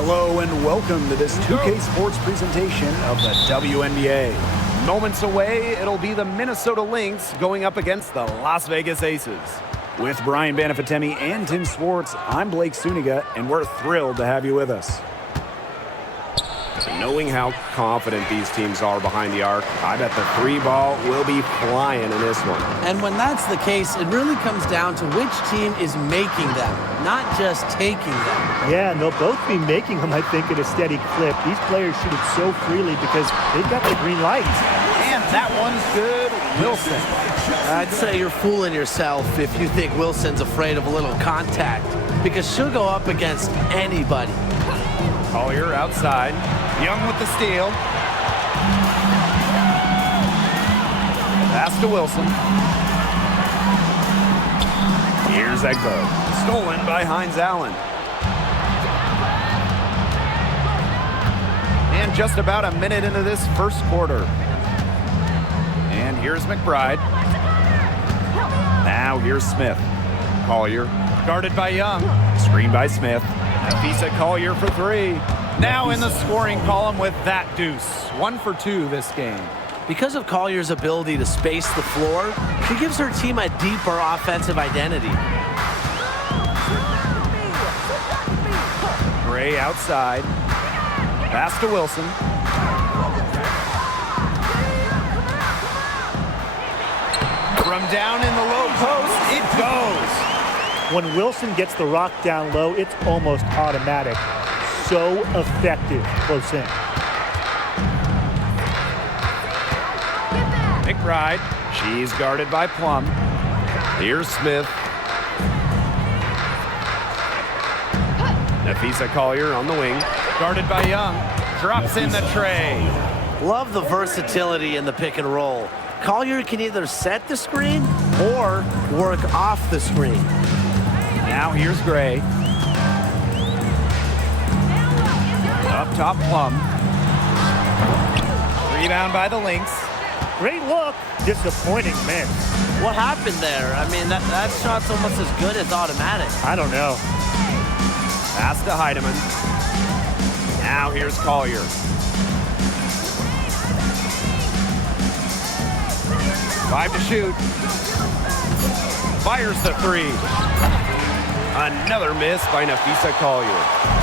Hello and welcome to this 2K Sports presentation of the WNBA. Moments away, it'll be the Minnesota Lynx going up against the Las Vegas Aces. With Brian Banafatemi and Tim Swartz, I'm Blake Suniga, and we're thrilled to have you with us. Knowing how confident these teams are behind the arc, I bet the three ball will be flying in this one. And when that's the case, it really comes down to which team is making them, not just taking them. Yeah, and they'll both be making them, I think, at a steady clip. These players shoot it so freely because they've got the green light. And that one's good, Wilson. I'd say you're fooling yourself if you think Wilson's afraid of a little contact, because she'll go up against anybody. Collier outside. Young with the steal. Pass to Wilson. Here's Egbo. Stolen by Hines Allen. And just about a minute into this first quarter. And here's McBride. Now here's Smith. Collier. Guarded by Young. Screen by Smith. Nafisa Collier for three. Now in the scoring column with that deuce. 1 for 2 this game. Because of Collier's ability to space the floor, she gives her team a deeper offensive identity. Gray outside. Pass to Wilson. From down in the low post, it goes. When Wilson gets the rock down low, it's almost automatic. So effective close in. McBride. She's guarded by Plum. Here's Smith. Nafisa Collier on the wing. Guarded by Young. Drops in the tray. Love the versatility in the pick and roll. Collier can either set the screen or work off the screen. Now here's Gray. Up top, Plum. Rebound by the Lynx. Great look. Disappointing miss. What happened there? I mean, that shot's almost as good as automatic. I don't know. Pass to Heidemann. Now here's Collier. Five to shoot. Fires the three. Another miss by Nafisa Collier.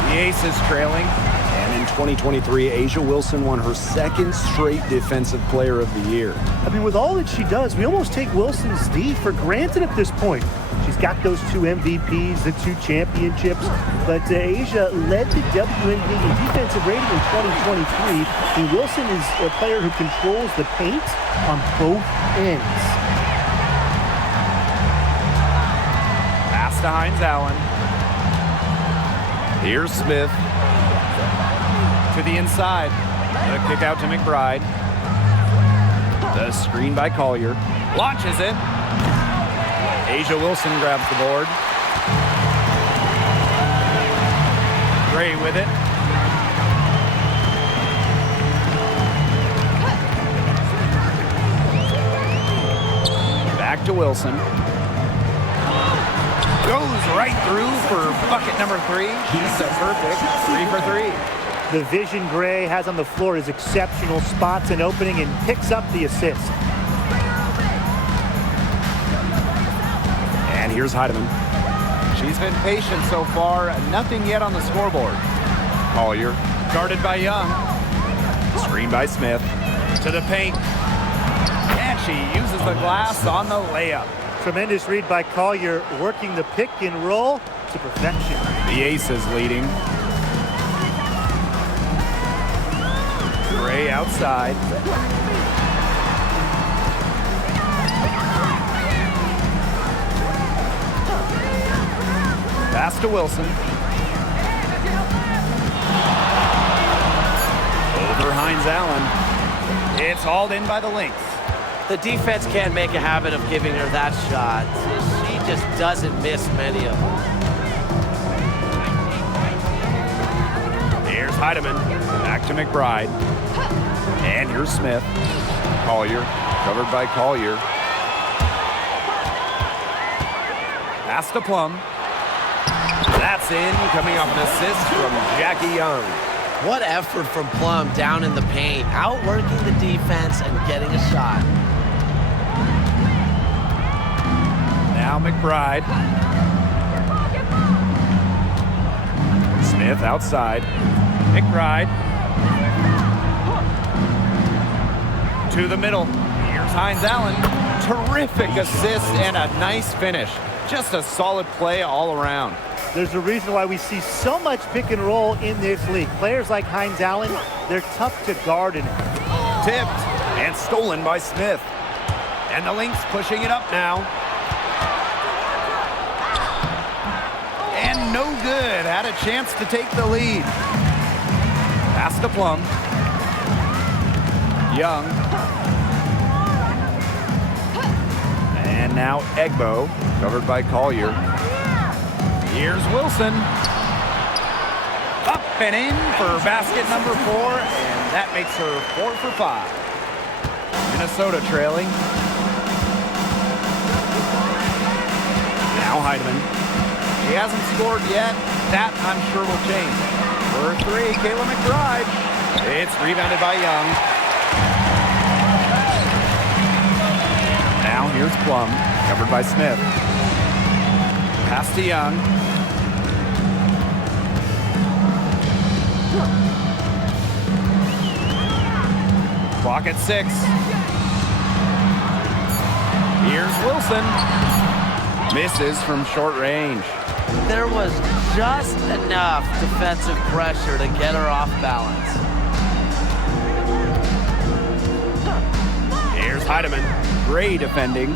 The Aces trailing. And in 2023, A'ja Wilson won her second straight Defensive Player of the Year. I mean, with all that she does, we almost take Wilson's D for granted at this point. She's got those 2 MVPs, the 2 championships, but A'ja led the WNBA in defensive rating in 2023. And Wilson is a player who controls the paint on both ends. Pass to Hines Allen. Here's Smith. To the inside. The kick out to McBride. The screen by Collier. Launches it. A'ja Wilson grabs the board. Gray with it. Back to Wilson. Goes right through for bucket number 3. He's a perfect 3 for 3. The vision Gray has on the floor is exceptional. Spots an opening and picks up the assist. And here's Heidemann. She's been patient so far. Nothing yet on the scoreboard. Collier. Guarded by Young. Screen by Smith. To the paint. And she uses the glass on the layup. Tremendous read by Collier, working the pick and roll to perfection. The Aces leading. Gray outside. Pass to Wilson. Over Hines Allen. It's hauled in by the Lynx. The defense can't make a habit of giving her that shot. She just doesn't miss many of them. Here's Heidemann. Back to McBride. And here's Smith. Collier. Covered by Collier. Pass to Plum. That's in, coming off an assist from Jackie Young. What effort from Plum down in the paint, outworking the defense and getting a shot. Now McBride. Smith outside. McBride. To the middle. Here's Hines Allen. Terrific assist and a nice finish. Just a solid play all around. There's a reason why we see so much pick and roll in this league. Players like Hines Allen, they're tough to guard in it. Tipped and stolen by Smith. And the Lynx pushing it up now. And no good. Had a chance to take the lead. Pass to Plum. Young. And now Egbo, covered by Collier. Here's Wilson. Up and in for basket number 4, and that makes her 4 for 5. Minnesota trailing. Now Heidemann. She hasn't scored yet. That, I'm sure, will change. For 3, Kayla McBride. It's rebounded by Young. Now here's Plum, covered by Smith. Pass to Young. Clock at 6. Here's Wilson. Misses from short range. There was just enough defensive pressure to get her off balance. Here's Heidemann. Great defending.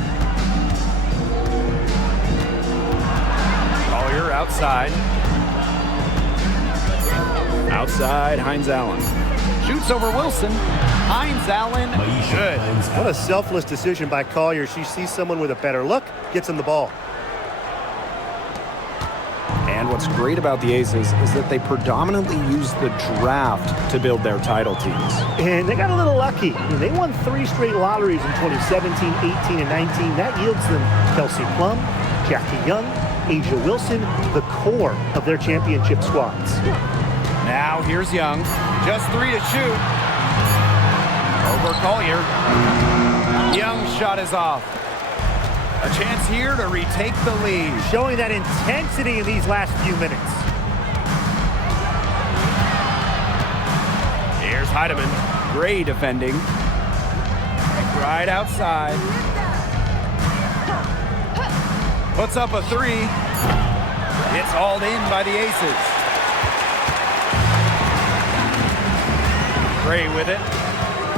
Collier outside. Outside, Hines Allen. Shoots over Wilson. Hines Allen, good. What a selfless decision by Collier. She sees someone with a better look, gets him the ball. And what's great about the Aces is that they predominantly use the draft to build their title teams. And they got a little lucky. They won 3 straight lotteries in 2017, 18, and 19. That yields them Kelsey Plum, Jackie Young, Asia Wilson, the core of their championship squads. Now here's Young. Just 3 to shoot. Over Collier. Young's shot is off. A chance here to retake the lead. Showing that intensity in these last few minutes. Here's Heidemann. Great defending. McBride outside. Puts up a 3. It's hauled in by the Aces. Gray with it.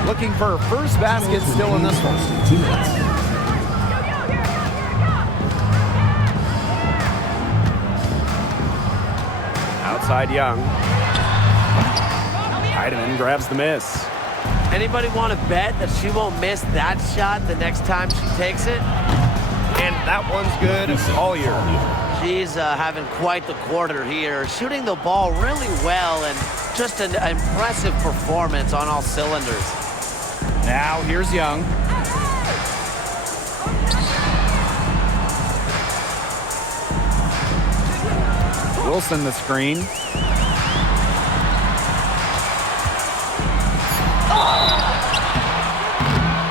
Looking for her first basket still in this one. Outside Young. Heidemann grabs the miss. Anybody want to bet that she won't miss that shot the next time she takes it? And that one's good. Collier. She's having quite the quarter here, shooting the ball really well and just an impressive performance on all cylinders. Now here's Young. Wilson the screen.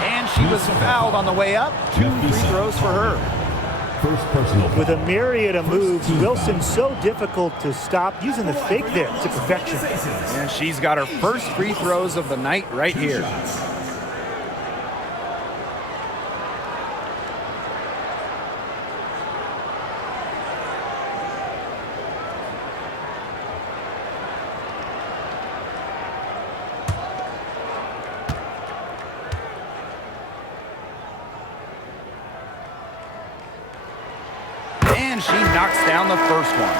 And she was fouled on the way up. 2 free throws for her. With a myriad of moves, Wilson's so difficult to stop, using the fake there to perfection. And she's got her first free throws of the night right here. And she knocks down the first one.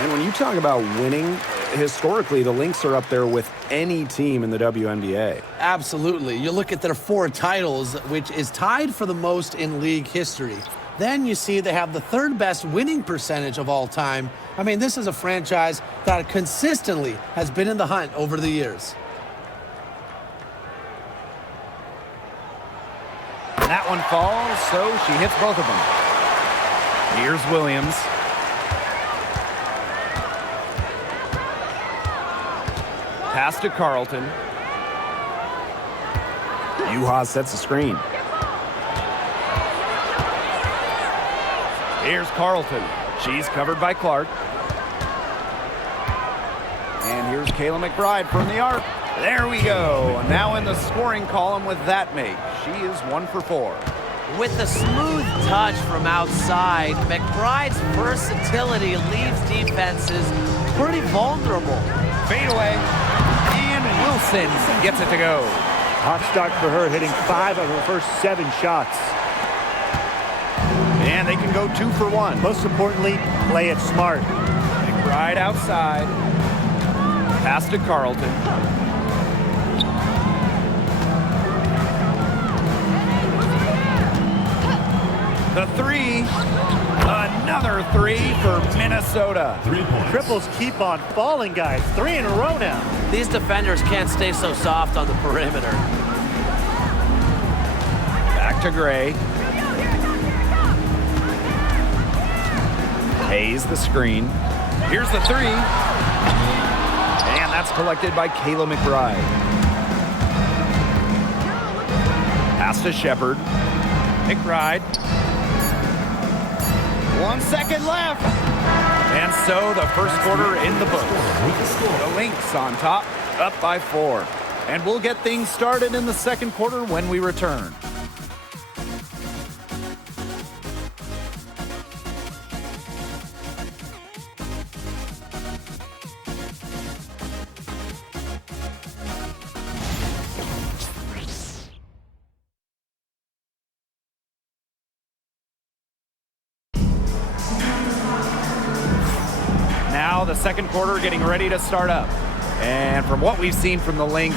And when you talk about winning, historically, the Lynx are up there with any team in the WNBA. Absolutely. You look at their 4 titles, which is tied for the most in league history. Then you see they have the 3rd best winning percentage of all time. I mean, this is a franchise that consistently has been in the hunt over the years. That one falls, so she hits both of them. Here's Williams. Pass to Carlton. Juha sets the screen. Here's Carlton. She's covered by Clark. And here's Kayla McBride from the arc. There we go. Now in the scoring column with that make. She is 1 for 4. With the smooth touch from outside, McBride's versatility leaves defenses pretty vulnerable. Fade away. And Wilson gets it to go. Hot start for her, hitting 5 of her first 7 shots. And they can go 2 for 1. Most importantly, play it smart. McBride outside. Pass to Carlton. The 3. Another 3 for Minnesota. 3 points. Triples keep on falling, guys. 3 in a row now. These defenders can't stay so soft on the perimeter. Back to Gray. Hayes the screen. Here's the 3. And that's collected by Kayla McBride. Pass to Shepard. McBride. 1 second left. And so the first quarter in the books. The Lynx on top, up by 4. And we'll get things started in the second quarter when we return. Now the second quarter getting ready to start up. And from what we've seen from the Lynx,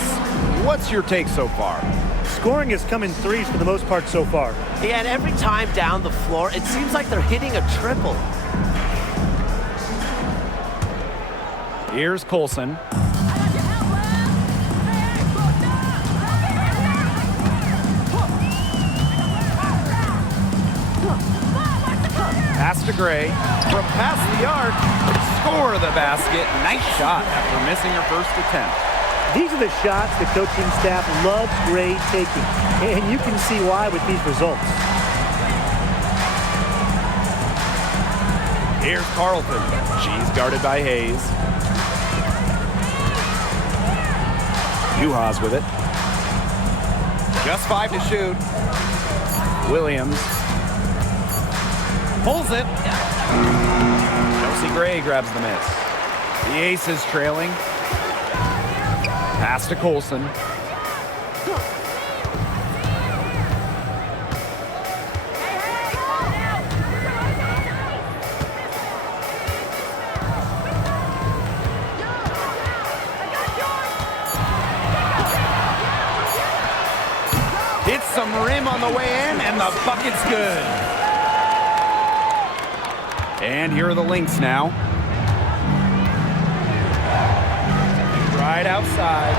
what's your take so far? Scoring has come in threes for the most part so far. Yeah, and every time down the floor, it seems like they're hitting a triple. Here's Colson. Pass to Gray. From past the arc, score the basket. Nice shot after missing her first attempt. These are the shots the coaching staff loves Gray taking, and you can see why with these results. Here's Carlton. She's guarded by Hayes. Juha's with it. Just 5 to shoot. Williams pulls it. Chelsea Gray grabs the miss. The Aces trailing. Pass to Colson. Hits some rim on the way in, and the bucket's good. And here are the Lynx now. Right outside.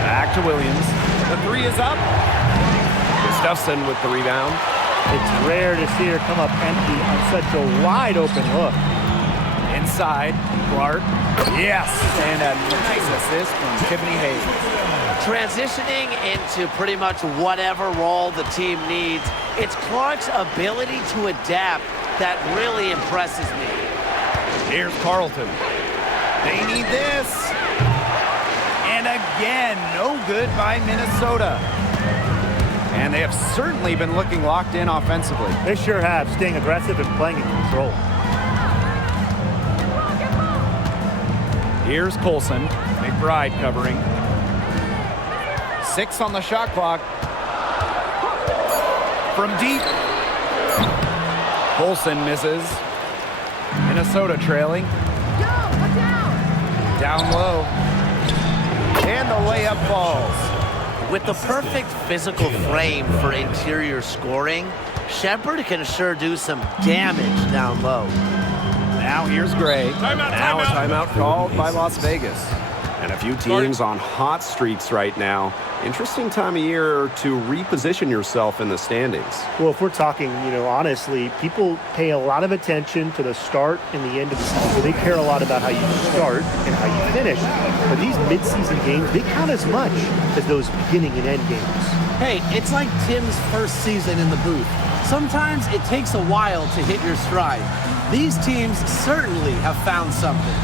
Back to Williams. The 3 is up. Gustafson with the rebound. It's rare to see her come up empty on such a wide open look. Inside, Clark. Yes, and a nice assist from Tiffany Hayes. Transitioning into pretty much whatever role the team needs, it's Clark's ability to adapt that really impresses me. Here's Carlton. They need this. And again, no good by Minnesota. And they have certainly been looking locked in offensively. They sure have, staying aggressive and playing in control. Here's Colson. McBride covering. 6 on the shot clock. From deep. Colson misses. Minnesota trailing. Down low. And the layup falls. With the perfect physical frame for interior scoring, Shepard can sure do some damage down low. Now here's Gray. Now a timeout called by Las Vegas. And a few teams on hot streaks right now. Interesting time of year to reposition yourself in the standings. Well, if we're talking, honestly, people pay a lot of attention to the start and the end of the season. They care a lot about how you start and how you finish. But these midseason games, they count as much as those beginning and end games. Hey, it's like Tim's first season in the booth. Sometimes it takes a while to hit your stride. These teams certainly have found something.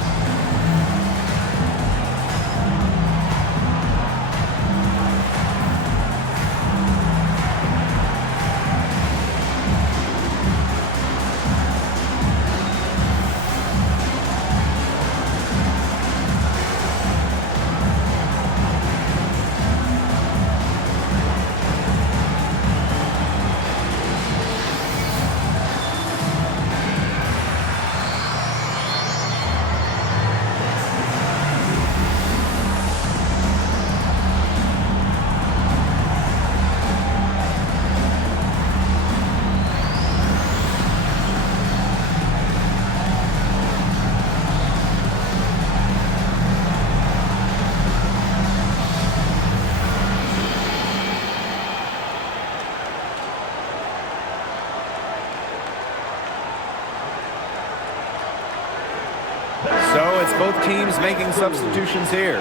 So it's both teams making substitutions here.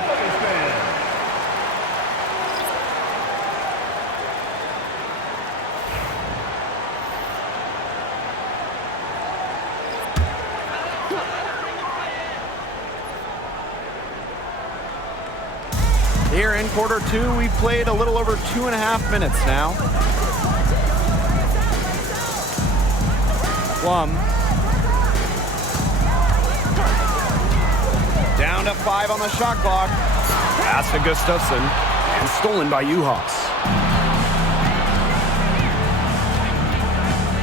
Here in quarter two, we've played a little over 2.5 minutes now. Plum. Down to 5 on the shot clock. Pass to Gustafsson. And stolen by Juhas.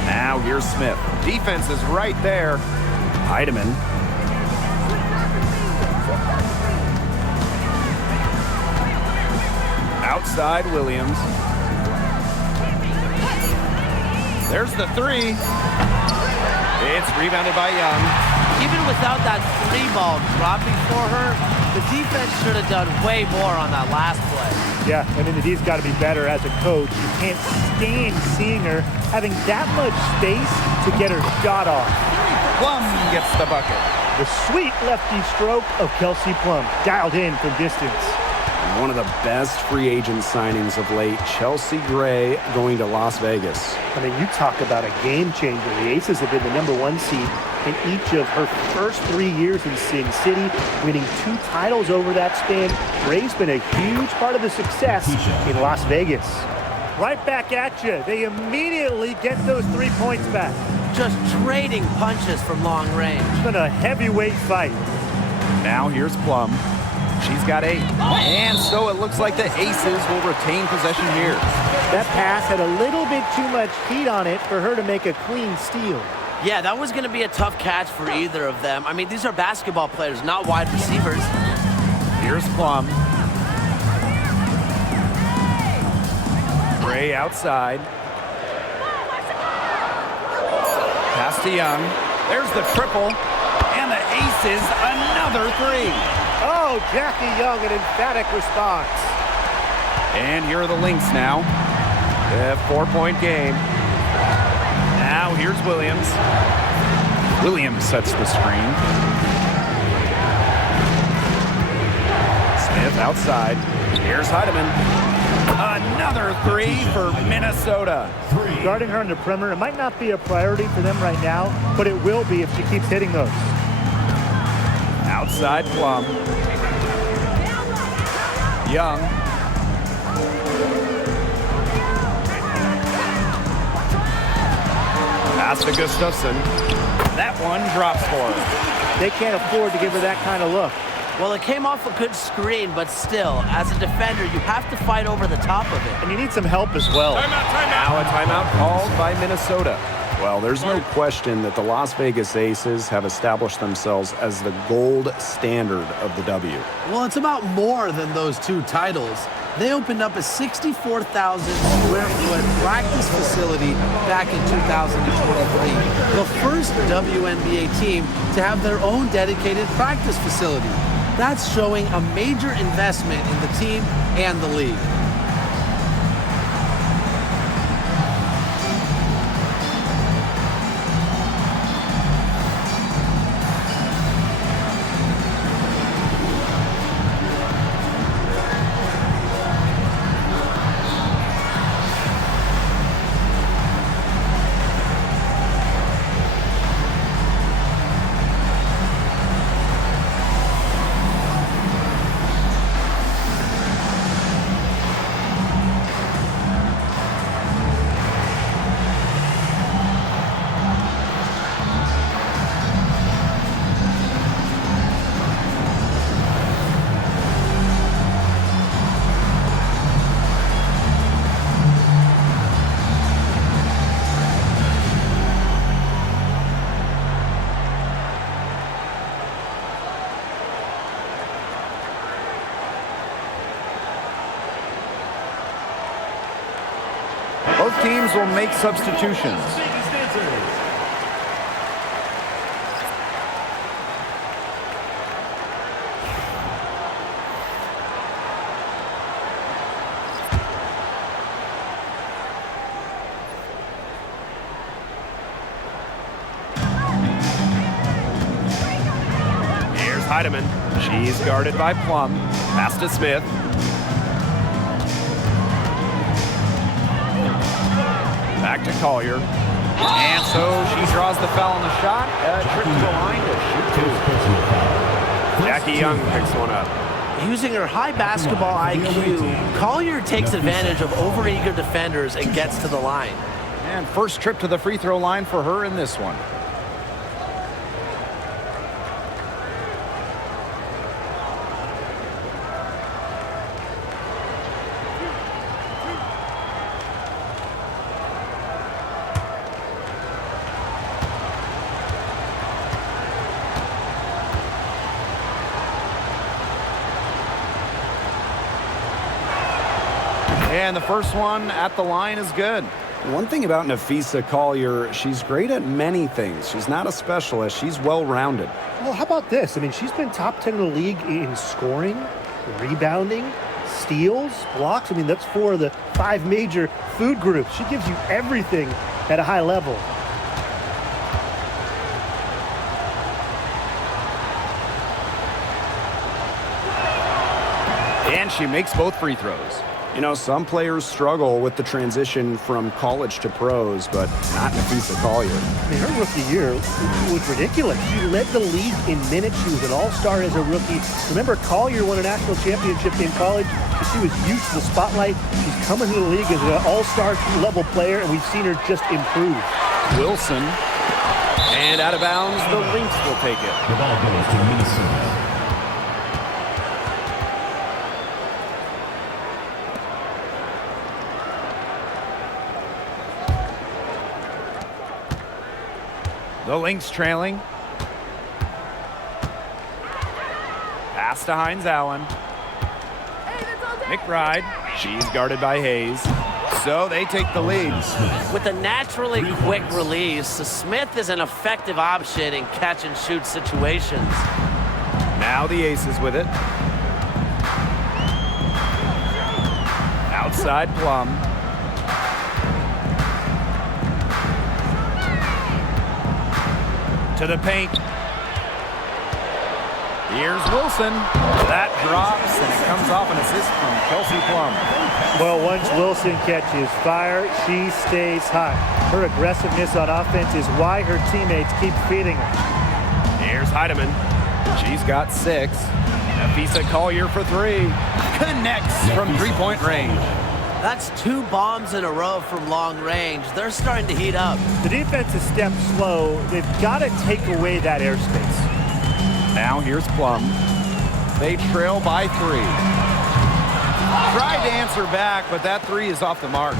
Now here's Smith. Defense is right there. Heidemann. Outside Williams. There's the three. It's rebounded by Young. Even without that 3 ball dropping for her, the defense should have done way more on that last play. Yeah, He's got to be better as a coach. You can't stand seeing her having that much space to get her shot off. Plum gets the bucket. The sweet lefty stroke of Kelsey Plum, dialed in from distance. One of the best free agent signings of late, Chelsea Gray going to Las Vegas. You talk about a game changer. The Aces have been the #1 seed in each of her first 3 years in Sin City, winning 2 titles over that span. Gray's been a huge part of the success in Las Vegas. Right back at you. They immediately get those 3 points back. Just trading punches from long range. It's been a heavyweight fight. Now here's Plum. She's got 8. And so it looks like the Aces will retain possession here. That pass had a little bit too much heat on it for her to make a clean steal. Yeah, that was going to be a tough catch for either of them. These are basketball players, not wide receivers. Here's Plum. Gray outside. Pass to Young. There's the triple. And the Aces, another 3. Oh, Jackie Young, an emphatic response. And here are the Lynx now. A 4-point game. Now here's Williams. Williams sets the screen. Smith outside. Here's Heidemann. Another 3 for Minnesota. Guarding her on the perimeter, it might not be a priority for them right now, but it will be if she keeps hitting those. Outside Plum. Young. Pass to Gustafsson. That one drops for her. They can't afford to give her that kind of look. Well, it came off a good screen, but still, as a defender, you have to fight over the top of it. And you need some help as well. Now a timeout called by Minnesota. Well, there's no question that the Las Vegas Aces have established themselves as the gold standard of the W. Well, it's about more than those 2 titles. They opened up a 64,000 square foot practice facility back in 2023. The first WNBA team to have their own dedicated practice facility. That's showing a major investment in the team and the league. Both teams will make substitutions. Here's Heidemann. She's guarded by Plum. Pass to Smith. Back to Collier. And so she draws the foul on the shot. Trip to the line to shoot two. Jackie Young picks one up. Using her high basketball IQ, Collier takes advantage of overeager defenders and gets to the line. And first trip to the free throw line for her in this one. And the first one at the line is good. One thing about Napheesa Collier, she's great at many things. She's not a specialist. She's well-rounded. Well, how about this? I mean, she's been top 10 in the league in scoring, rebounding, steals, blocks. I mean, that's 4 of the 5 major food groups. She gives you everything at a high level. And she makes both free throws. You know, some players struggle with the transition from college to pros, but not Napheesa Collier. I mean, her rookie year was ridiculous. She led the league in minutes. She was an all-star as a rookie. Remember, Collier won a national championship in college. She was used to the spotlight. She's coming to the league as an all-star level player, and we've seen her just improve. Wilson. And out of bounds, the Lynx will take it. The ball goes to Minnesota. The Lynx trailing. Pass to Hines Allen. McBride. She's guarded by Hayes. So they take the lead. With a naturally quick release, Smith is an effective option in catch-and-shoot situations. Now the Aces with it. Outside Plum. To the paint. Here's Wilson. That drops, and it comes off an assist from Kelsey Plum. Well, once Wilson catches fire, she stays hot. Her aggressiveness on offense is why her teammates keep feeding her. Here's Heidemann. She's got 6. Napheesa Collier for 3. Connects from three-point range. That's 2 bombs in a row from long range. They're starting to heat up. The defense is stepped slow. They've got to take away that airspace. Now here's Plum. They trail by 3. Tried to answer back, but that 3 is off the mark.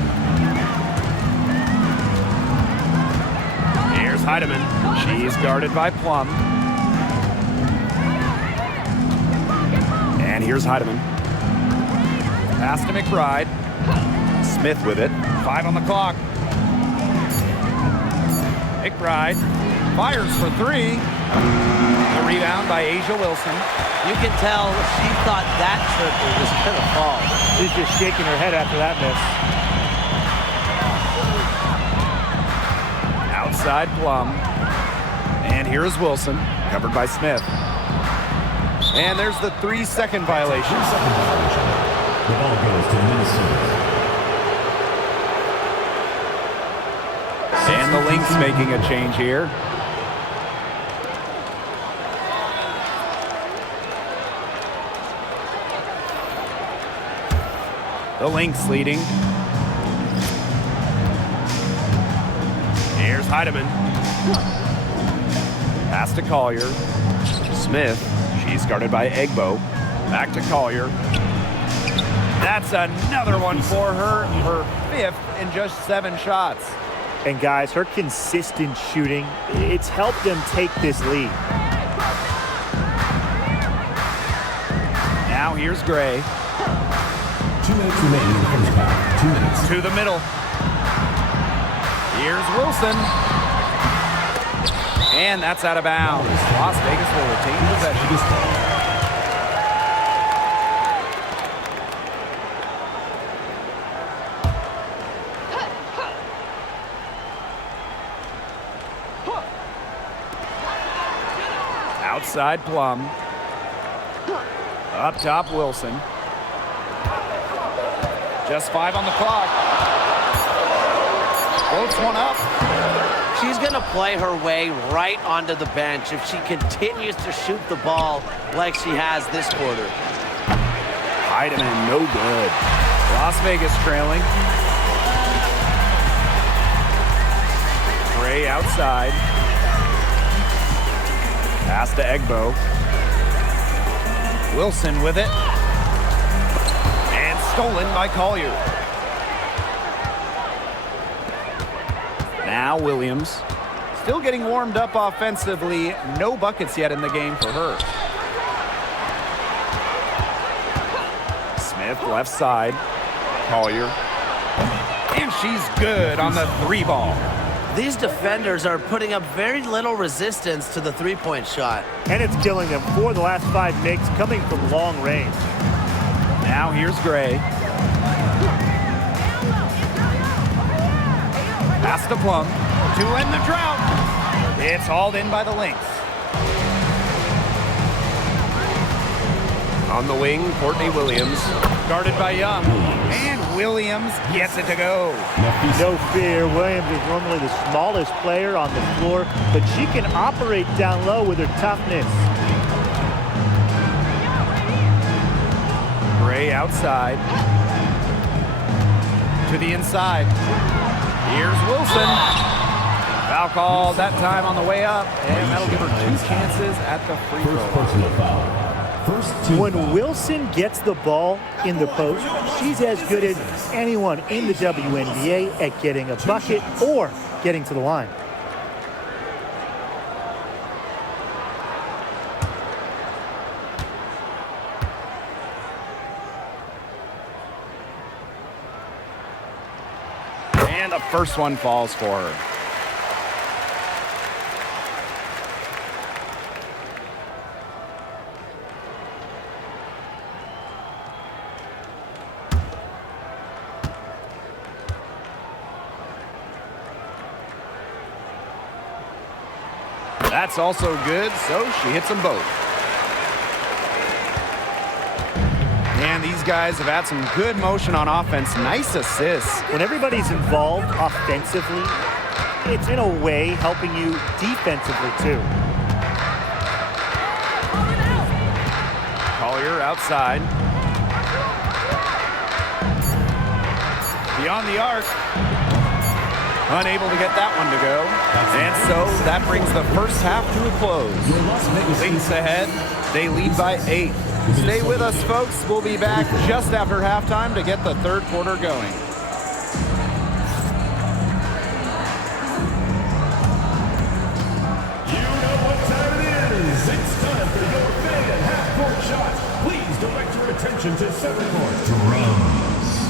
Here's Heidemann. She's guarded by Plum. And here's Heidemann. Pass to McBride. Smith with it. 5 on the clock. McBride fires for 3. The rebound by Asia Wilson. You can tell she thought that triple was going to fall. She's just shaking her head after that miss. Outside Plum. And here is Wilson, covered by Smith. And there's the 3-second violation. 3-second violation. The ball goes to Minnesota. And the Lynx making a change here. The Lynx leading. Here's Heidemann. Pass to Collier. Smith. She's guarded by Egbo. Back to Collier. That's another one for her. Her 5th in just 7 shots. And guys, her consistent shooting, it's helped them take this lead. Now here's Gray. 2 minutes remaining in the first half. 2 minutes. To the middle. Here's Wilson. And that's out of bounds. Las Vegas will retain possession. Outside Plum. Up top Wilson. Just 5 on the clock. Floats one up. She's going to play her way right onto the bench if she continues to shoot the ball like she has this quarter. Heidemann, no good. Las Vegas trailing. Gray outside. Pass to Egbo. Wilson with it. And stolen by Collier. Now Williams. Still getting warmed up offensively. No buckets yet in the game for her. Smith left side. Collier. And she's good on the 3-ball. These defenders are putting up very little resistance to the three-point shot. And it's killing them. 4 of the last 5 makes coming from long range. Now here's Gray. Pass to Plum. To end the drought. It's hauled in by the Lynx. On the wing, Courtney Williams. Guarded by Young. And Williams gets it to go. No fear. Williams is normally the smallest player on the floor, but she can operate down low with her toughness. Gray outside. To the inside. Here's Wilson. Foul call that time on the way up, and that'll give her 2 chances at the free throw. First personal foul. First team When foul. Wilson gets the ball in the post, she's as good as anyone in the WNBA at getting a bucket or getting to the line. And the first one falls for her. That's also good, so she hits them both. And these guys have had some good motion on offense. Nice assists. When everybody's involved offensively, it's in a way helping you defensively too. Collier outside. Beyond the arc. Unable to get that one to go. And so that brings the first half to a close. Lynx ahead. They lead by 8. Stay with us, folks. We'll be back just after halftime to get the third quarter going. You know what time it is. It's time for your fan half-court shots. Please direct your attention to center court. Drums.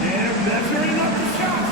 And measuring up the shot.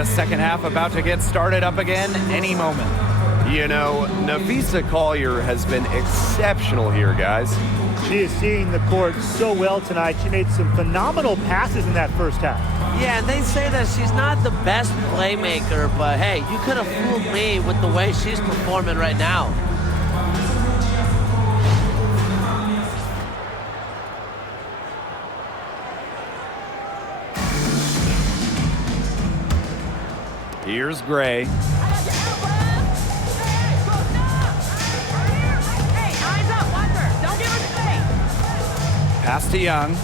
the second half about to get started up again any moment. You know, Napheesa Collier has been exceptional here, guys. She is seeing the court so well tonight. She made some phenomenal passes in that first half. Yeah, and they say that she's not the best playmaker, but hey, you could have fooled me with the way she's performing right now. Here's Gray. Pass to Young.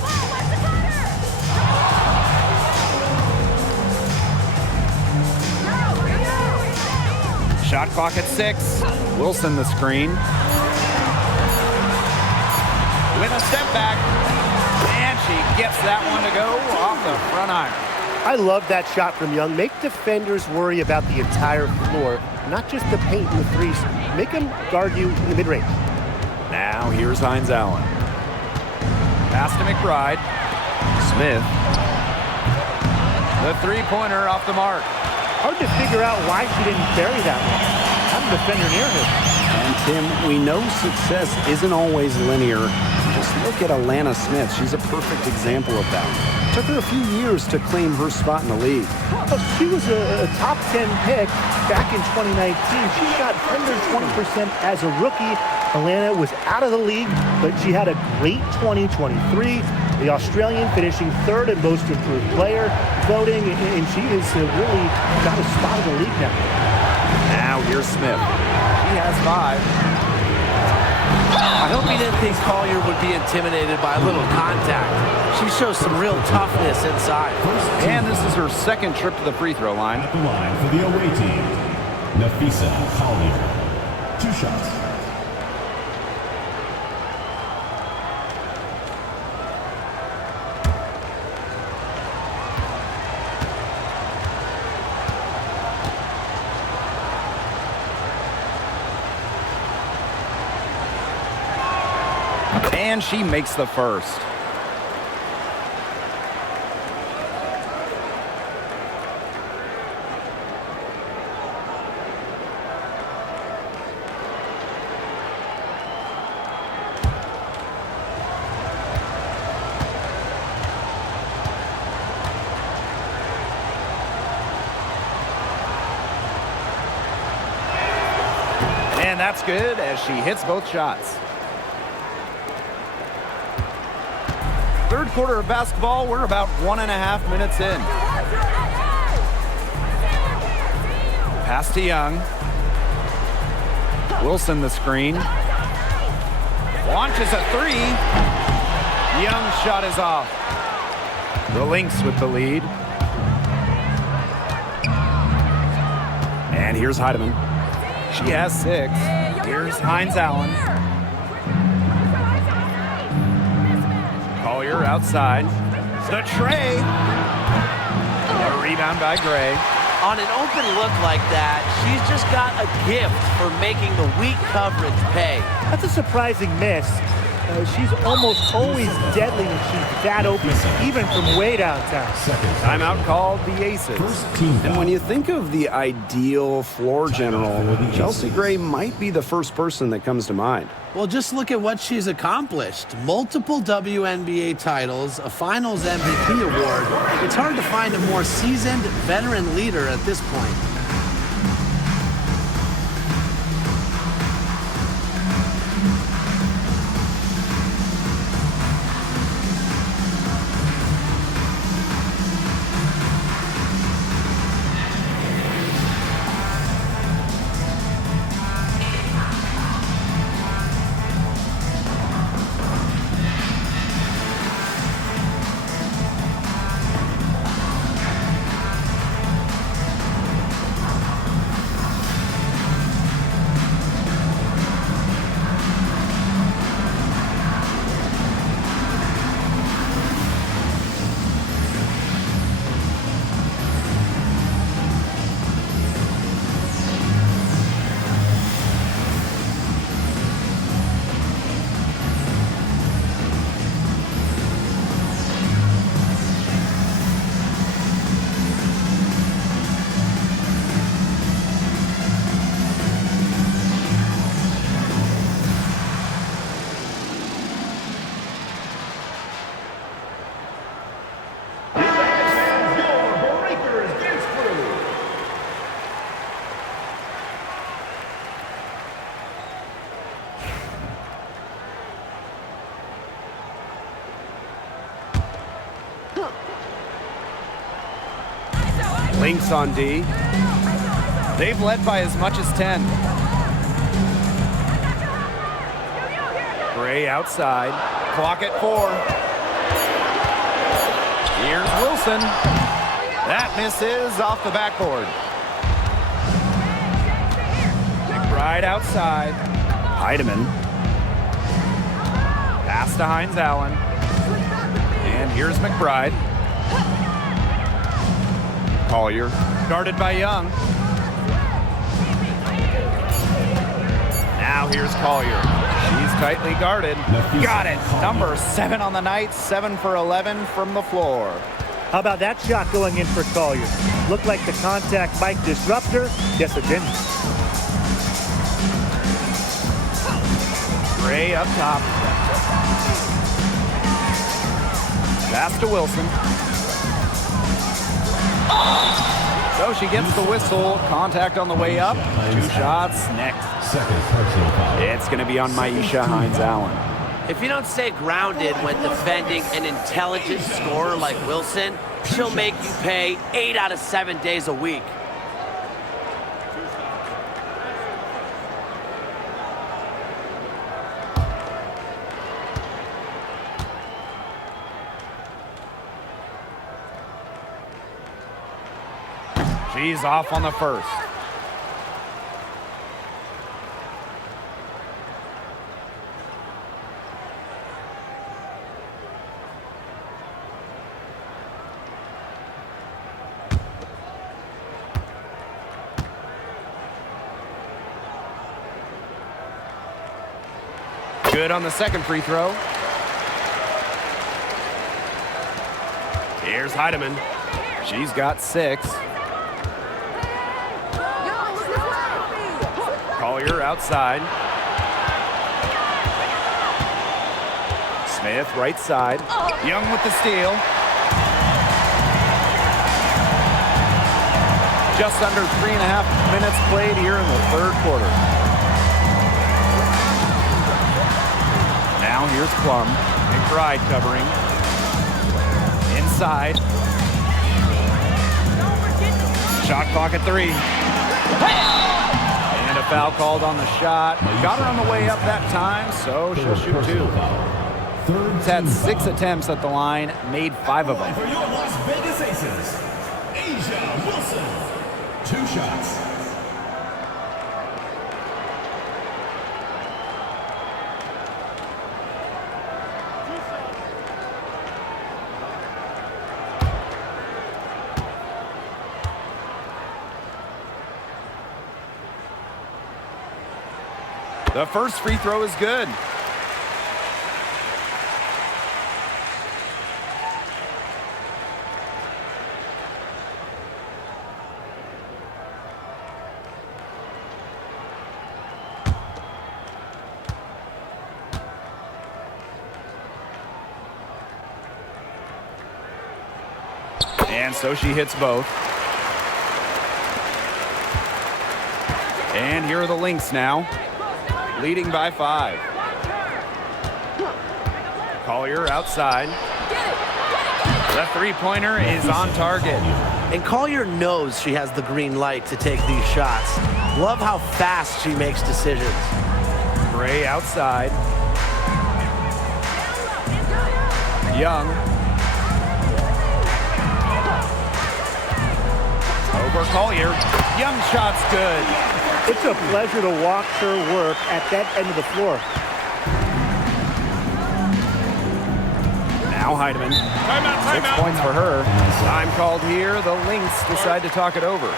Shot clock at 6. Wilson the screen. With a step back. And she gets that one to go off the front iron. I love that shot from Young. Make defenders worry about the entire floor, not just the paint and the threes. Make them guard you in the mid-range. Now here's Hines Allen. Pass to McBride. Smith. The three-pointer off the mark. Hard to figure out why she didn't bury that one. Have a defender near her. And Tim, we know success isn't always linear. Just look at Alana Smith. She's a perfect example of that. Took her a few years to claim her spot in the league. She was a top 10 pick back in 2019. She got 120% as a rookie. Alana was out of the league, but she had a great 2023. The Australian finishing third in most improved player voting, and she has really got a spot in the league now. Now here's Smith. He has 5. I hope he didn't think Collier would be intimidated by a little contact. She shows some real toughness inside. And this is her second trip to the free throw line. At the line for the away team, Napheesa Collier. 2 shots. And she makes the first. And that's good as she hits both shots. Third quarter of basketball, we're about 1.5 minutes in. Pass to Young. Wilson the screen. Launches a 3. Young's shot is off. The Lynx with the lead. And here's Heidemann. She has 6. Here's Hines Allen. Collier outside. The tray. A rebound by Gray. On an open look like that, she's just got a gift for making the weak coverage pay. That's a surprising miss. She's almost always deadly when she's that open, even from way downtown. Timeout called the Aces. And when you think of the ideal floor general, Chelsea Gray might be the first person that comes to mind. Well, just look at what she's accomplished. Multiple WNBA titles, a Finals MVP award. It's hard to find a more seasoned veteran leader at this point. Lynx on D. They've led by as much as 10. Gray outside. Clock at 4. Here's Wilson. That misses off the backboard. McBride outside. Heidemann. Pass to Hines Allen. And here's McBride. Collier. Guarded by Young. Now here's Collier. She's tightly guarded. Got it. Number 7 on the night. 7 for 11 from the floor. How about that shot going in for Collier? Looked like the contact might disrupt her. Yes, it didn't. Gray up top. Pass to Wilson. So she gets the whistle. Contact on the way up. 2 shots next. Second personal foul. It's going to be on Maisha Hines Allen. If you don't stay grounded when defending an intelligent scorer like Wilson, she'll make you pay 8 out of 7 days a week. She's off on the first. Good on the second free throw. Here's Heidemann. She's got 6. Collier outside. Smith right side. Young with the steal. Just under 3.5 minutes played here in the third quarter. Now here's Plum. McBride covering. Inside. Shot clock at 3. And a foul called on the shot. Got her on the way up that time, so she'll shoot 2. She's had 6 attempts at the line, made 5 of them. For your Las Vegas Aces, Asia Wilson. 2 shots. The first free throw is good. And so she hits both. And here are the Lynx now, leading by 5. Collier outside. The three-pointer is on target. And Collier knows she has the green light to take these shots. Love how fast she makes decisions. Gray outside. Young. Over Collier. Young shot's good. It's a pleasure to watch her work at that end of the floor. Now Heidemann. 6 points for her. Time called here. The Lynx decide to talk it over.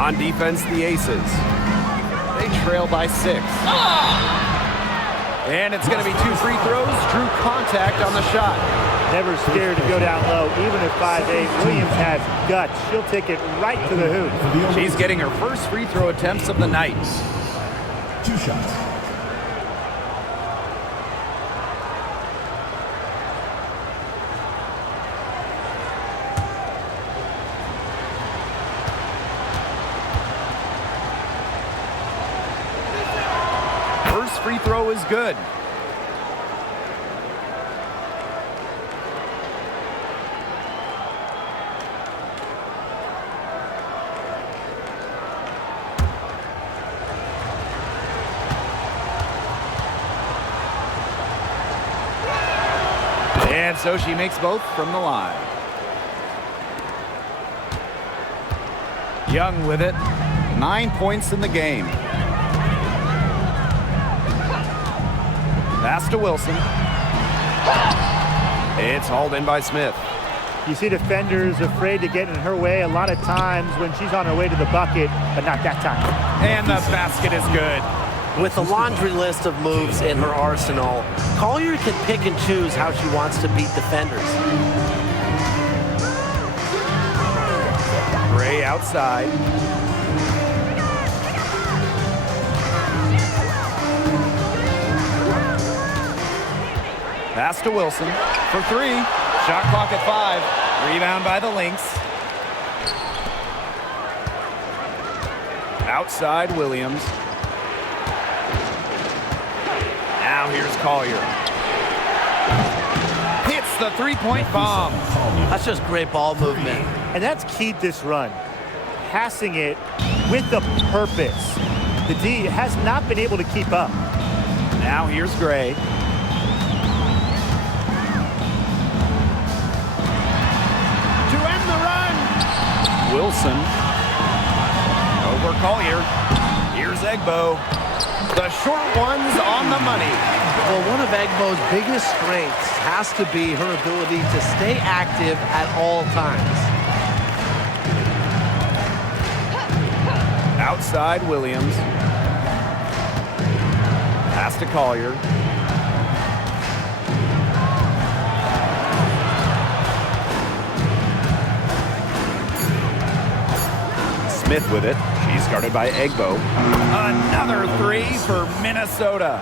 On defense, the Aces. They trail by 6. And it's going to be 2 free throws. Drew contact on the shot. Never scared to go down low, even at 5'8". Williams has guts. She'll take it right to the hoop. She's getting her first free throw attempts of the night. 2 shots. First free throw is good. And so she makes both from the line. Young with it. 9 points in the game. Pass to Wilson. It's hauled in by Smith. You see defenders afraid to get in her way a lot of times when she's on her way to the bucket, but not that time. And the basket is good. With a laundry list of moves in her arsenal, Collier can pick and choose how she wants to beat defenders. Gray outside. Pass to Wilson for 3. Shot clock at 5. Rebound by the Lynx. Outside Williams. Now here's Collier. Hits the three-point bomb. That's just great ball movement. And that's keyed this run. Passing it with a purpose. The D has not been able to keep up. Now here's Gray. To end the run. Wilson. Over Collier. Here's Egbo. The short one's on the money. Well, one of Egbo's biggest strengths has to be her ability to stay active at all times. Outside Williams. Pass to Collier. Smith with it. She's guarded by Egbo. Another 3 for Minnesota.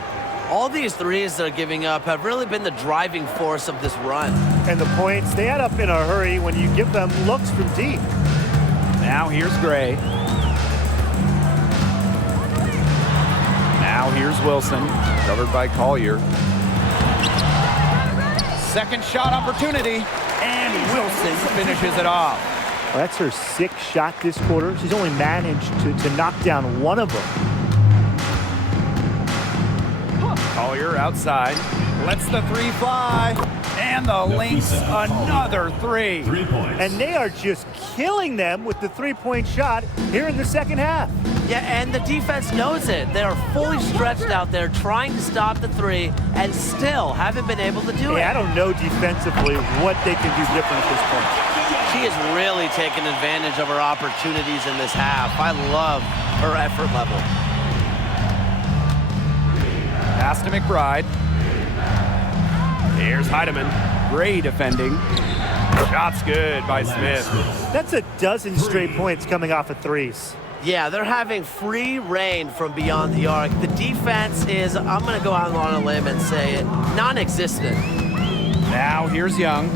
All these threes they're giving up have really been the driving force of this run. And the points, they add up in a hurry when you give them looks from deep. Now here's Gray. Now here's Wilson, covered by Collier. Second shot opportunity, and Wilson finishes it off. Well, that's her 6th shot this quarter. She's only managed to knock down one of them. Collier outside, lets the 3 fly, and the Lynx another 3. 3 points. And they are just killing them with the 3-point shot here in the second half. Yeah, and the defense knows it. They are fully stretched out there trying to stop the 3 and still haven't been able to do it. I don't know defensively what they can do different at this point. She has really taken advantage of her opportunities in this half. I love her effort level. Pass to McBride. Here's Heidemann. Gray defending. Shot's good by Smith. That's a dozen straight points coming off of 3s. Yeah, they're having free reign from beyond the arc. The defense is, I'm going to go out on a limb and say it, non-existent. Now here's Young.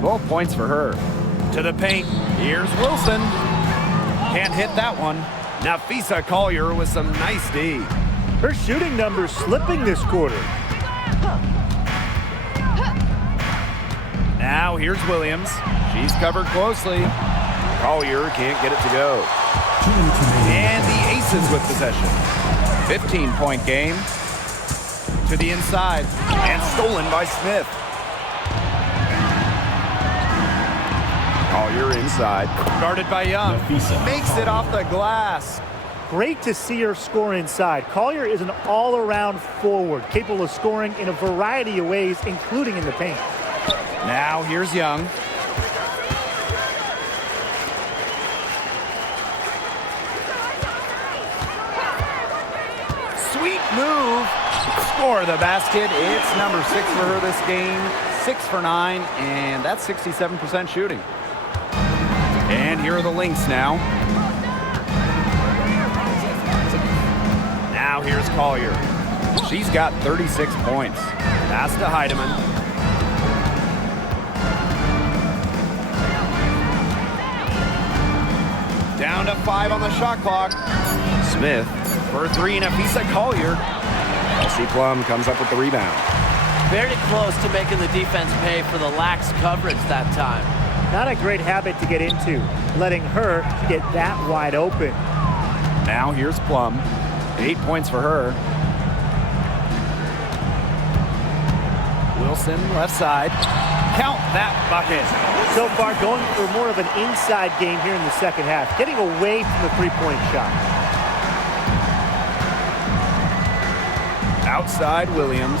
12 points for her. To the paint. Here's Wilson. Can't hit that one. Nafisa Collier with some nice D. Her shooting numbers slipping this quarter. Now here's Williams. She's covered closely. Collier can't get it to go. And the Aces with possession. 15-point game. To the inside. And stolen by Smith. Collier inside. Guarded by Young. Makes it off the glass. Great to see her score inside. Collier is an all-around forward, capable of scoring in a variety of ways, including in the paint. Now here's Young. move. Score the basket. It's number 6 for her this game. 6 for 9, and that's 67% shooting. And here are the Lynx now. Now here's Collier. She's got 36 points. Pass to Heidemann. Down to 5 on the shot clock. Smith for 3, and Afisa Collier. Kelsey Plum comes up with the rebound. Very close to making the defense pay for the lax coverage that time. Not a great habit to get into, letting her get that wide open. Now here's Plum. 8 points for her. Wilson, left side. Count that bucket. So far, going for more of an inside game here in the second half, getting away from the three-point shot. Outside Williams.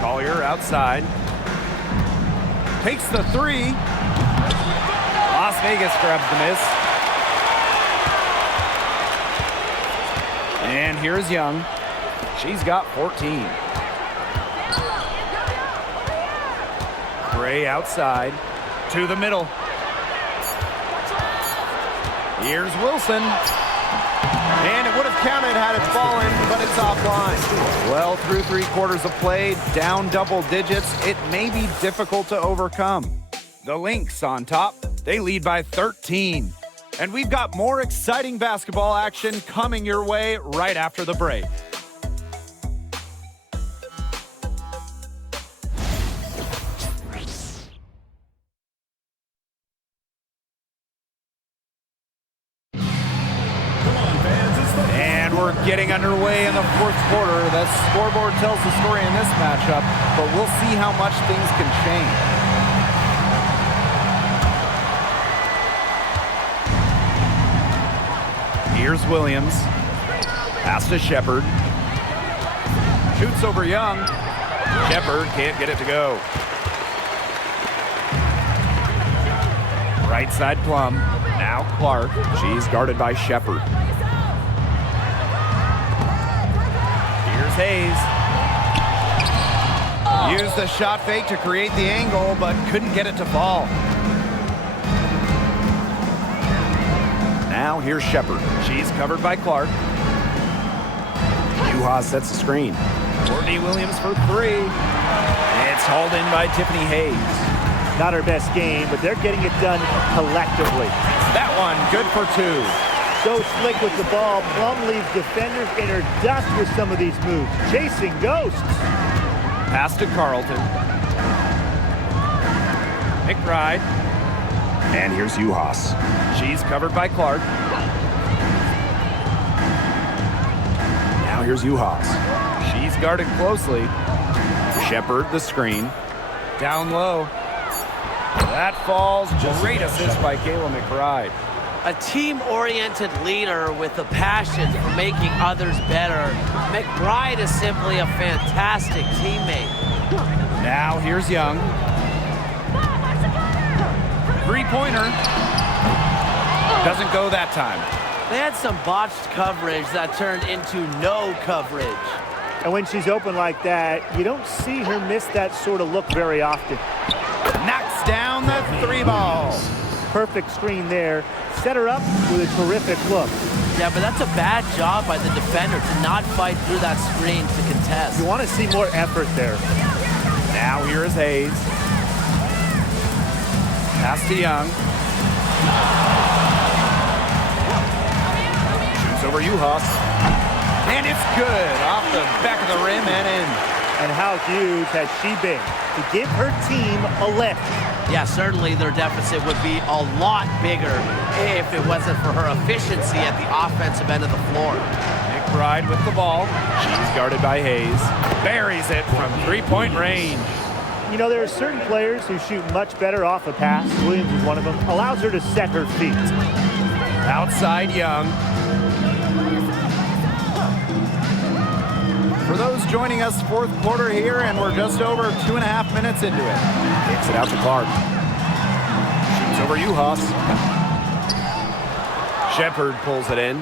Collier outside. Takes the 3. Las Vegas grabs the miss. And here's Young. She's got 14. Gray outside to the middle. Here's Wilson. And it would have counted had it fallen, but it's offline. Well, through 3 quarters of play, down double digits, it may be difficult to overcome. The Lynx on top, they lead by 13. And we've got more exciting basketball action coming your way right after the break. And we're getting underway in the 4th quarter. The scoreboard tells the story in this matchup, but we'll see how much things can change. Here's Williams. Pass to Shepard. Shoots over Young. Shepard can't get it to go. Right side Plum. Now Clark. She's guarded by Shepard. Here's Hayes. Used the shot fake to create the angle, but couldn't get it to fall. Now here's Shepard. She's covered by Clark. Juha sets the screen. Courtney Williams for 3. It's hauled in by Tiffany Hayes. Not her best game, but they're getting it done collectively. That one good for 2. So slick with the ball, Plum leaves defenders in her dust with some of these moves. Chasing ghosts. Pass to Carlton. McBride. And here's Juhas. She's covered by Clark. Now here's Juhas. She's guarded closely. Shepard the screen. Down low. That falls. Great assist by Kayla McBride. A team-oriented leader with a passion for making others better. McBride is simply a fantastic teammate. Now here's Young. 3-pointer. Doesn't go that time. They had some botched coverage that turned into no coverage. And when she's open like that, you don't see her miss that sort of look very often. Knocks down the 3 ball. Perfect screen there. Set her up with a terrific look. Yeah, but that's a bad job by the defender to not fight through that screen to contest. You want to see more effort there. Now here is Hayes. Pass to Young. Shoots over Juhas. And it's good. Off the back of the rim and in. And how huge has she been to give her team a lift? Yeah, certainly their deficit would be a lot bigger if it wasn't for her efficiency at the offensive end of the floor. McBride with the ball. She's guarded by Hayes. Buries it from 3-point range. You know, there are certain players who shoot much better off a pass. Williams is one of them. Allows her to set her feet. Outside Young. For those joining us, 4th quarter here, and we're just over 2.5 minutes into it. Kicks it out to Clark. Shoots over Juhas. Shepard pulls it in.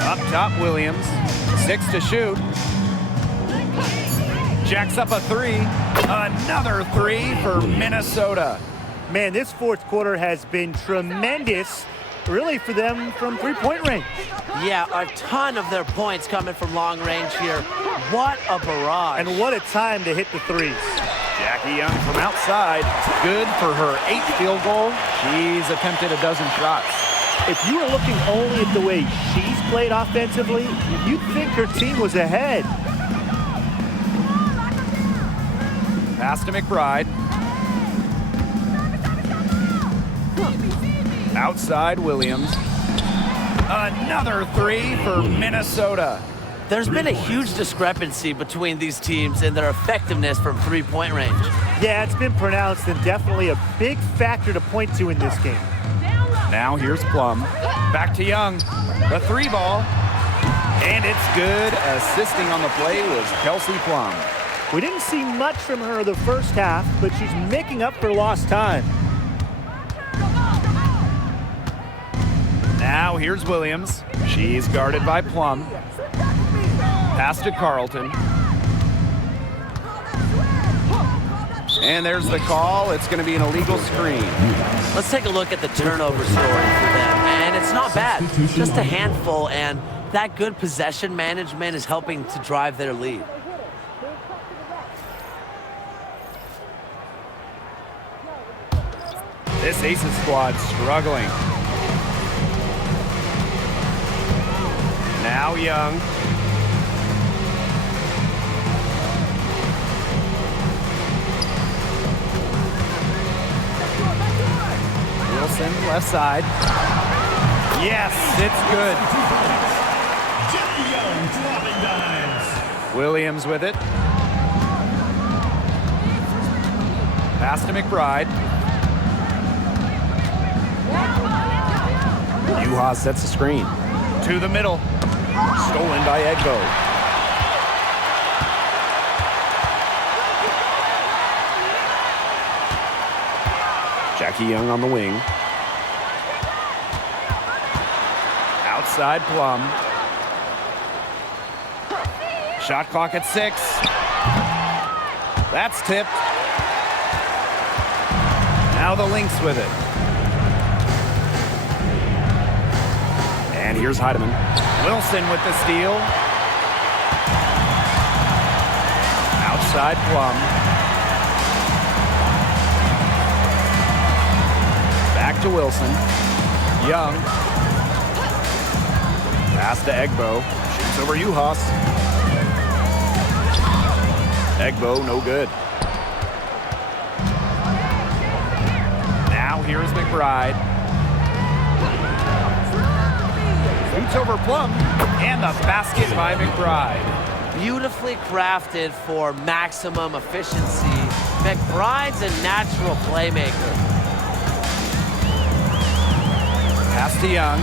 Up top, Williams. 6 to shoot. Jacks up a 3. Another 3 for Minnesota. Man, this fourth quarter has been tremendous, really, for them from three-point range. Yeah, a ton of their points coming from long range here. What a barrage. And what a time to hit the threes. Jackie Young from outside. Good for her 8th field goal. She's attempted a dozen shots. If you were looking only at the way she's played offensively, you'd think her team was ahead. Pass to McBride. Outside, Williams. Another 3 for Minnesota. There's been a huge discrepancy between these teams in their effectiveness from three-point range. Yeah, it's been pronounced and definitely a big factor to point to in this game. Now here's Plum. Back to Young. The 3 ball. And it's good. Assisting on the play was Kelsey Plum. We didn't see much from her the first half, but she's making up for lost time. Now here's Williams. She's guarded by Plum. Pass to Carlton. And there's the call. It's going to be an illegal screen. Let's take a look at the turnover story for them. And it's not bad. Just a handful, and that good possession management is helping to drive their lead. This Aces squad struggling. Now Young. Wilson, left side. Yes, it's good. Jackie Young dropping dimes. Williams with it. Pass to McBride. Yuha sets the screen. To the middle. Stolen by Egbo. Jackie Young on the wing. Outside Plum. Shot clock at 6. That's tipped. Now the Lynx with it. And here's Heidemann. Wilson with the steal. Outside Plum. Back to Wilson. Young. Pass to Egbo. Shoots over Uhas. Egbo, no good. Now here's McBride. Shoots over Plum. And the basket by McBride. Beautifully crafted for maximum efficiency. McBride's a natural playmaker. Pass to Young.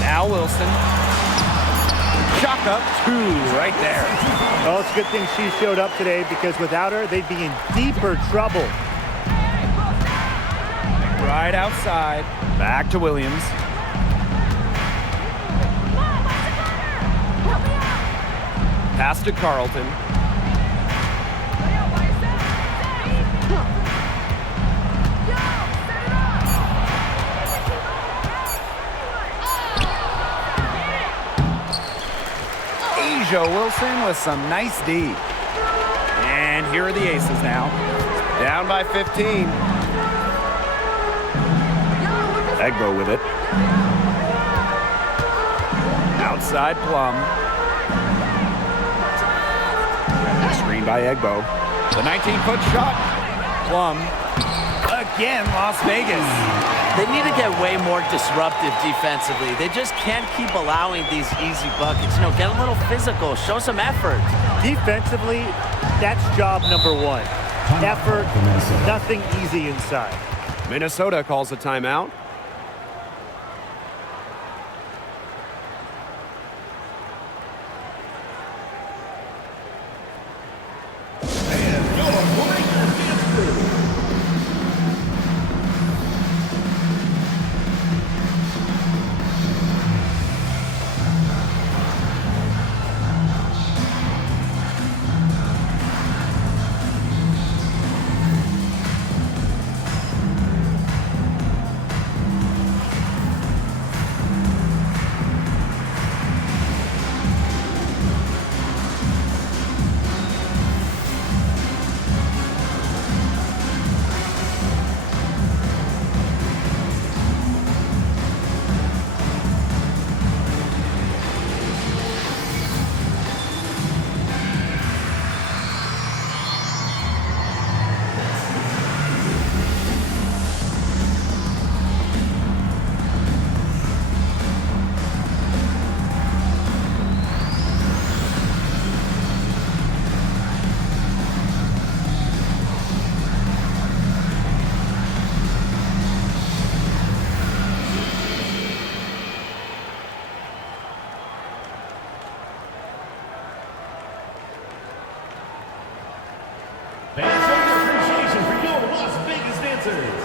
Now Wilson. Chalk up 2 right there. Well, it's a good thing she showed up today because without her, they'd be in deeper trouble. Right outside. Back to Williams. Pass to Carlton. Asia Wilson with some nice D. And here are the Aces now. Down by 15. Egbo with it. Outside Plum. Screen by Egbo. The 19-foot shot. Plum. Again, Las Vegas. They need to get way more disruptive defensively. They just can't keep allowing these easy buckets. You know, get a little physical, show some effort. Defensively, That's job number one. Effort, nothing easy inside. Minnesota calls a timeout. Fans, show your appreciation for your Las Vegas dancers.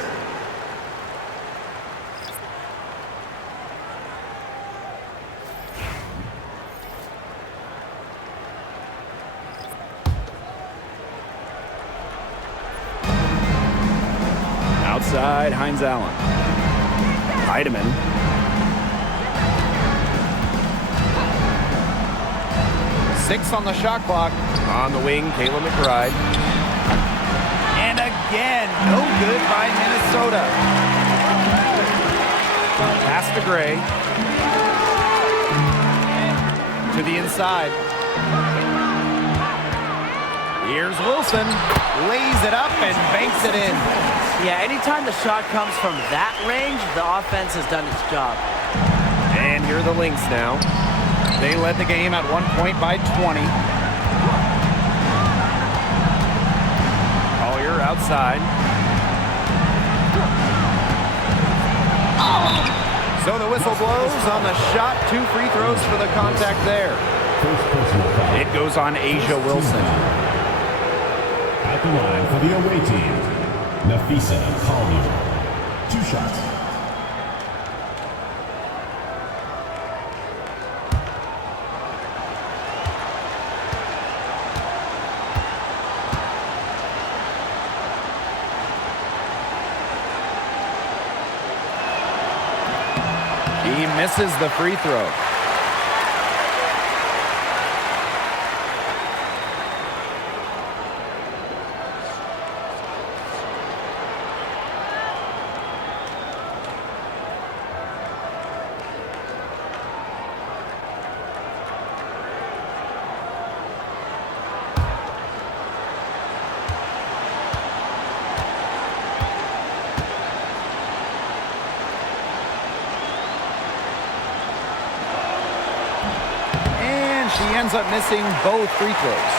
Outside, Hines Allen. Heidemann. Six on the shot clock. On the wing, Kayla McBride. And again, no good by Minnesota. Pass to Gray. To the inside. Here's Wilson. Lays it up and banks it in. Yeah, anytime the shot comes from that range, the offense has done its job. And here are the Lynx now. They led the game at 1 point by 20. Collier outside. So the whistle blows on the shot. 2 free throws for the contact there. It goes on Asia Wilson. At the line for the away team, Nafisa Collier. 2 shots. He misses the free throw. She ends up missing both free throws.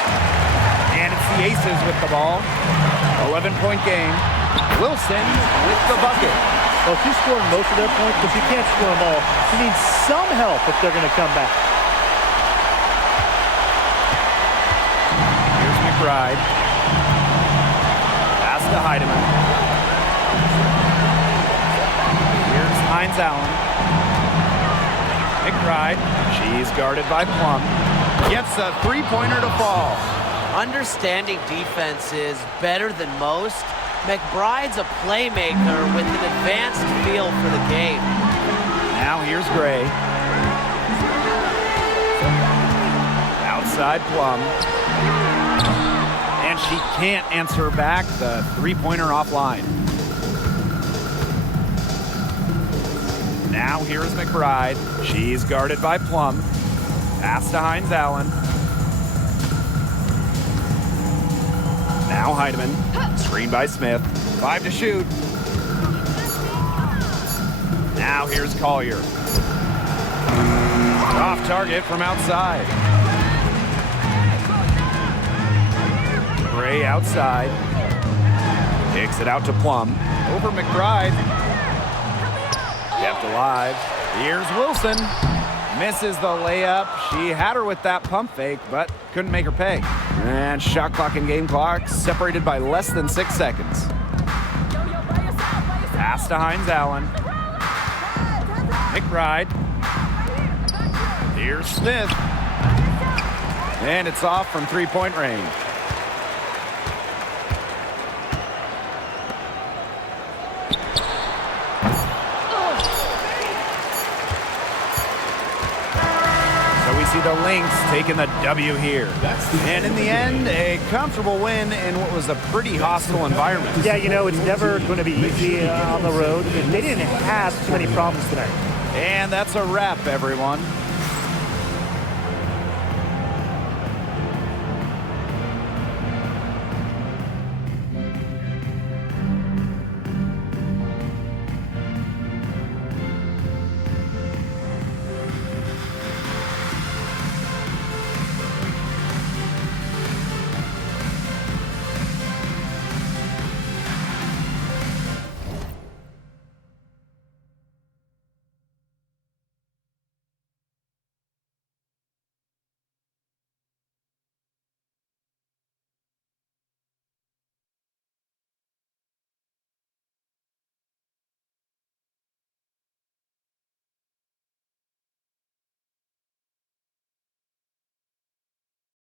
And it's the Aces with the ball. 11-point game. Wilson with the bucket. Well, she's scoring most of their points, but she can't score them all. She needs some help if they're going to come back. Here's McBride. Pass to Heidemann. Here's Hines Allen. McBride. She's guarded by Plum. Gets a three-pointer to fall. Understanding defense is better than most. McBride's a playmaker with an advanced feel for the game. Now here's Gray. Outside Plum. And she can't answer back the three-pointer offline. Now here's McBride. She's guarded by Plum. Pass to Hines Allen. Now Heidemann. Screen by Smith. 5 to shoot. Now here's Collier. Off target from outside. Gray outside. Kicks it out to Plum. Over McBride. Kept alive. Here's Wilson. Misses the layup. She had her with that pump fake, but couldn't make her pay. And shot clock and game clock separated by less than 6 seconds. Pass to Hines Allen. McBride. Here's Smith. And it's off from three-point range. See the Lynx taking the W here. And in the end, a comfortable win in what was a pretty hostile environment. Yeah, you know, it's never going to be easy on the road. They didn't have too many problems tonight. And that's a wrap, everyone.